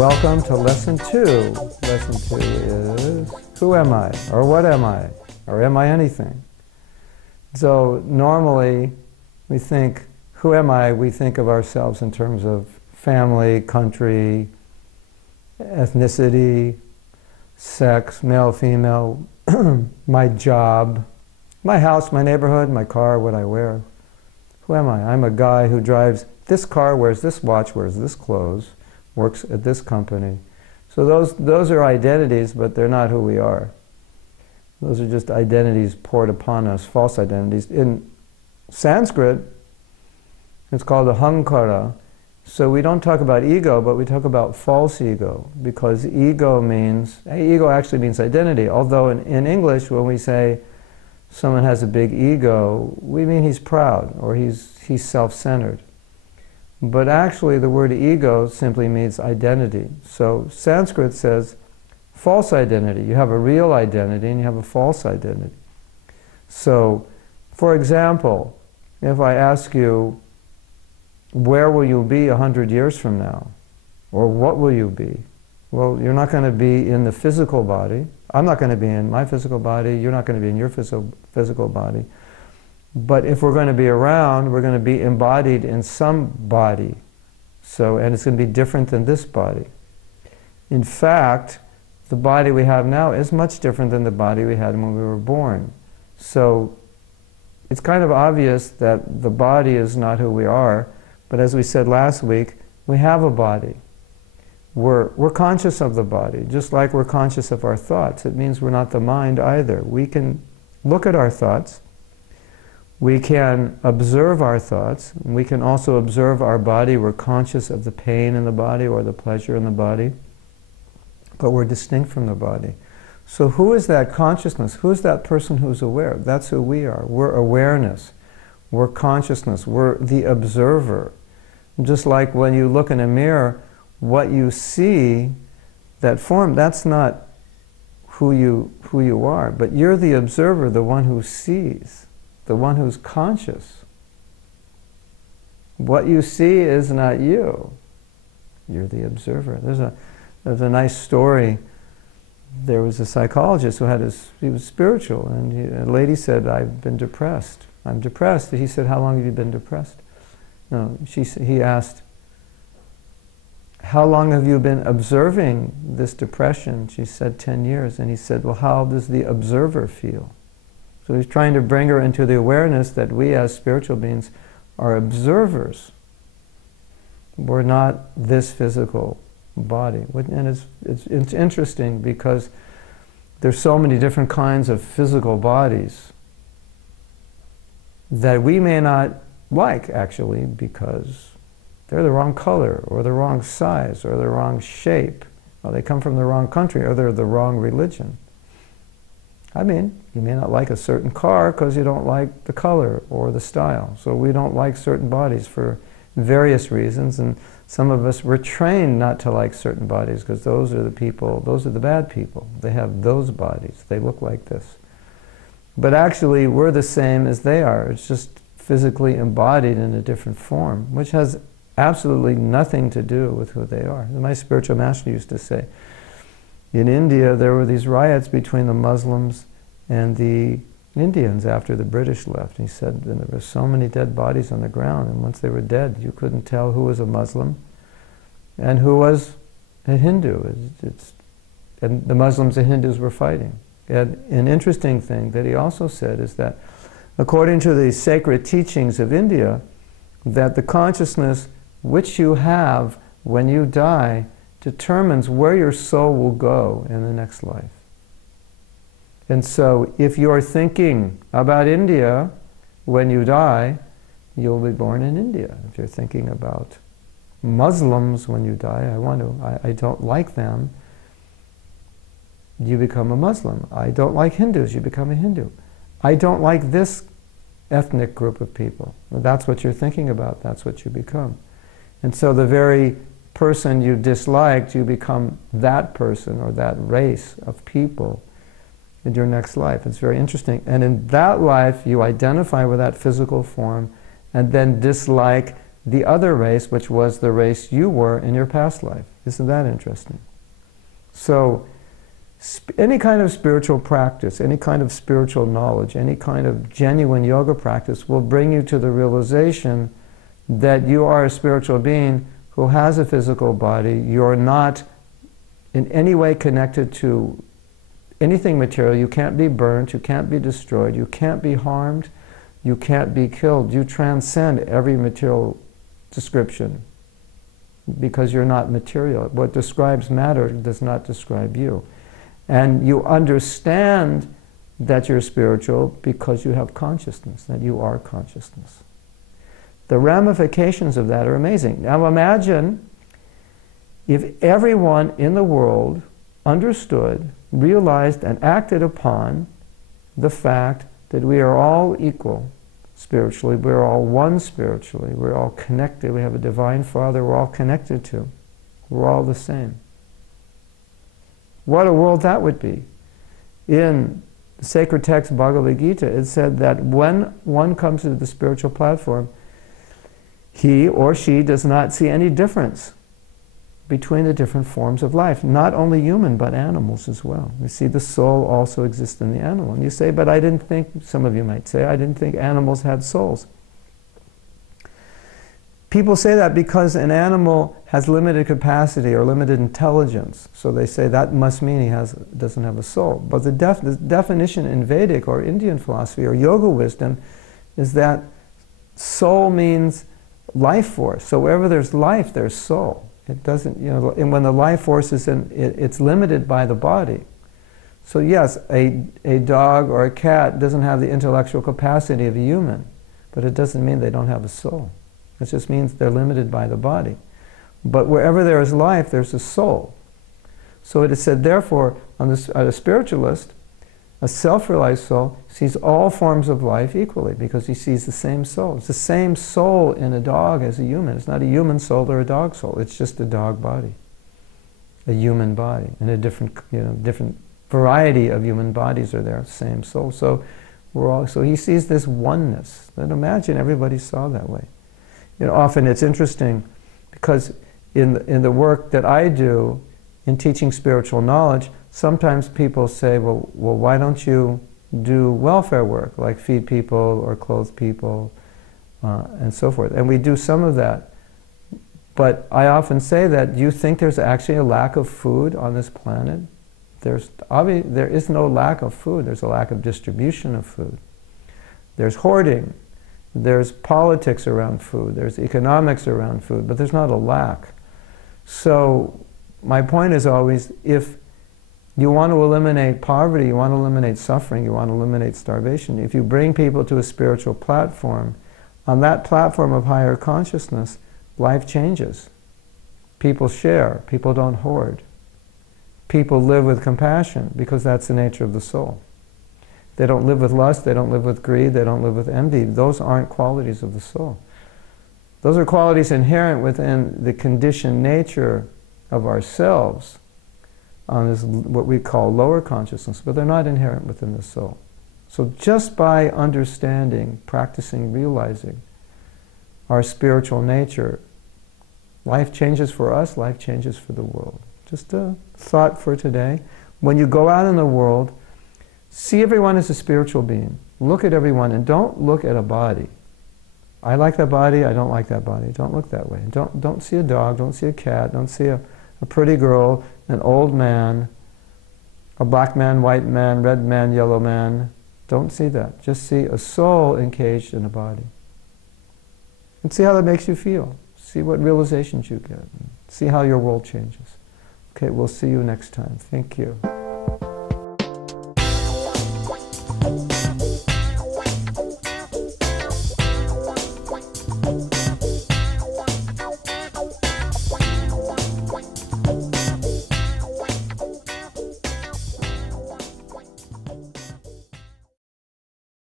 Welcome to Lesson 2. Lesson 2 is, who am I? Or what am I? Or am I anything? So normally we think, who am I? We think of ourselves in terms of family, country, ethnicity, sex, male, female, my job, my house, my neighborhood, my car, what I wear. Who am I? I'm a guy who drives this car, wears this watch, wears this clothes, works at this company. So those are identities, but they're not who we are. Those are just identities poured upon us, false identities. In Sanskrit, it's called ahankara. So we don't talk about ego, but we talk about false ego, because ego actually means identity. Although in English, when we say someone has a big ego, we mean he's proud or he's self-centered. But actually the word ego simply means identity. So Sanskrit says false identity. You have a real identity and you have a false identity. So, for example, if I ask you, where will you be 100 years from now? Or what will you be? Well, you're not going to be in the physical body. I'm not going to be in my physical body. You're not going to be in your physical body. But if we're going to be around, we're going to be embodied in some body. And it's going to be different than this body. In fact, the body we have now is much different than the body we had when we were born. So it's kind of obvious that the body is not who we are, but as we said last week, we have a body. We're conscious of the body, just like we're conscious of our thoughts. It means we're not the mind either. We can look at our thoughts, we can observe our thoughts, we can also observe our body. We're conscious of the pain in the body or the pleasure in the body, but we're distinct from the body. So who is that consciousness? Who's that person who's aware? That's who we are. We're awareness. We're consciousness. We're the observer. Just like when you look in a mirror, what you see, that form, that's not who you are, but you're the observer, the one who sees, the one who's conscious. What you see is not you. You're the observer. There's a nice story. There was a psychologist who he was spiritual, and a lady said, I've been depressed. I'm depressed. He said, how long have you been depressed? No, he asked, how long have you been observing this depression? She said 10 years. And he said, well, how does the observer feel? So he's trying to bring her into the awareness that we as spiritual beings are observers. We're not this physical body. And it's interesting because there's so many different kinds of physical bodies that we may not like, actually, because they're the wrong color, or the wrong size, or the wrong shape, or they come from the wrong country, or they're the wrong religion. I mean, you may not like a certain car because you don't like the color or the style. So we don't like certain bodies for various reasons, and some of us were trained not to like certain bodies because those are the bad people. They have those bodies. They look like this. But actually, we're the same as they are. It's just physically embodied in a different form, which has absolutely nothing to do with who they are. My spiritual master used to say, in India there were these riots between the Muslims and the Indians after the British left. He said there were so many dead bodies on the ground, and once they were dead, you couldn't tell who was a Muslim and who was a Hindu. And the Muslims and Hindus were fighting. And an interesting thing that he also said is that according to the sacred teachings of India, that the consciousness which you have when you die determines where your soul will go in the next life. And so if you're thinking about India when you die, you'll be born in India. If you're thinking about Muslims when you die, I don't like them, you become a Muslim. I don't like Hindus, you become a Hindu. I don't like this ethnic group of people. Well, that's what you're thinking about, that's what you become. And so the very person you disliked, you become that person or that race of people in your next life. It's very interesting. And in that life, you identify with that physical form and then dislike the other race, which was the race you were in your past life. Isn't that interesting? So, any kind of spiritual practice, any kind of spiritual knowledge, any kind of genuine yoga practice will bring you to the realization that you are a spiritual being who has a physical body. You're not in any way connected to anything material. You can't be burnt, you can't be destroyed, you can't be harmed, you can't be killed. You transcend every material description because you're not material. What describes matter does not describe you. And you understand that you're spiritual because you have consciousness, that you are consciousness. The ramifications of that are amazing. Now imagine if everyone in the world understood, realized, and acted upon the fact that we are all equal spiritually, we're all one spiritually, we're all connected, we have a divine Father we're all connected to, we're all the same. What a world that would be. In the sacred text Bhagavad Gita, it said that when one comes to the spiritual platform, he or she does not see any difference between the different forms of life, not only human, but animals as well. You see, the soul also exists in the animal. And you say, but I didn't think, some of you might say, I didn't think animals had souls. People say that because an animal has limited capacity or limited intelligence. So they say that must mean he doesn't have a soul. But the definition in Vedic or Indian philosophy or yoga wisdom is that soul means life force. So wherever there's life, there's soul. It doesn't, and when the life force is in, it's limited by the body. So yes, a dog or a cat doesn't have the intellectual capacity of a human, but it doesn't mean they don't have a soul. It just means they're limited by the body. But wherever there is life, there's a soul. So it is said, therefore, a spiritualist, a self-realized soul, sees all forms of life equally because he sees the same soul. It's the same soul in a dog as a human. It's not a human soul or a dog soul. It's just a dog body, a human body, and a different variety of human bodies are there. Same soul. So so he sees this oneness. And imagine everybody saw that way. Often it's interesting because in the work that I do in teaching spiritual knowledge, sometimes people say, well, why don't you do welfare work, like feed people or clothe people, and so forth. And we do some of that. But I often say that, do you think there's actually a lack of food on this planet? There is no lack of food. There's a lack of distribution of food. There's hoarding. There's politics around food. There's economics around food. But there's not a lack. So my point is always, if you want to eliminate poverty, you want to eliminate suffering, you want to eliminate starvation, if you bring people to a spiritual platform, on that platform of higher consciousness, life changes. People share. People don't hoard. People live with compassion because that's the nature of the soul. They don't live with lust, they don't live with greed, they don't live with envy. Those aren't qualities of the soul. Those are qualities inherent within the conditioned nature of ourselves on this, what we call lower consciousness, but they're not inherent within the soul. So just by understanding, practicing, realizing our spiritual nature, life changes for us, life changes for the world. Just a thought for today. When you go out in the world, see everyone as a spiritual being. Look at everyone and don't look at a body. I like that body, I don't like that body. Don't look that way. Don't see a dog, don't see a cat, don't see a pretty girl, an old man, a black man, white man, red man, yellow man. Don't see that. Just see a soul encaged in a body. And see how that makes you feel. See what realizations you get. See how your world changes. Okay, we'll see you next time. Thank you.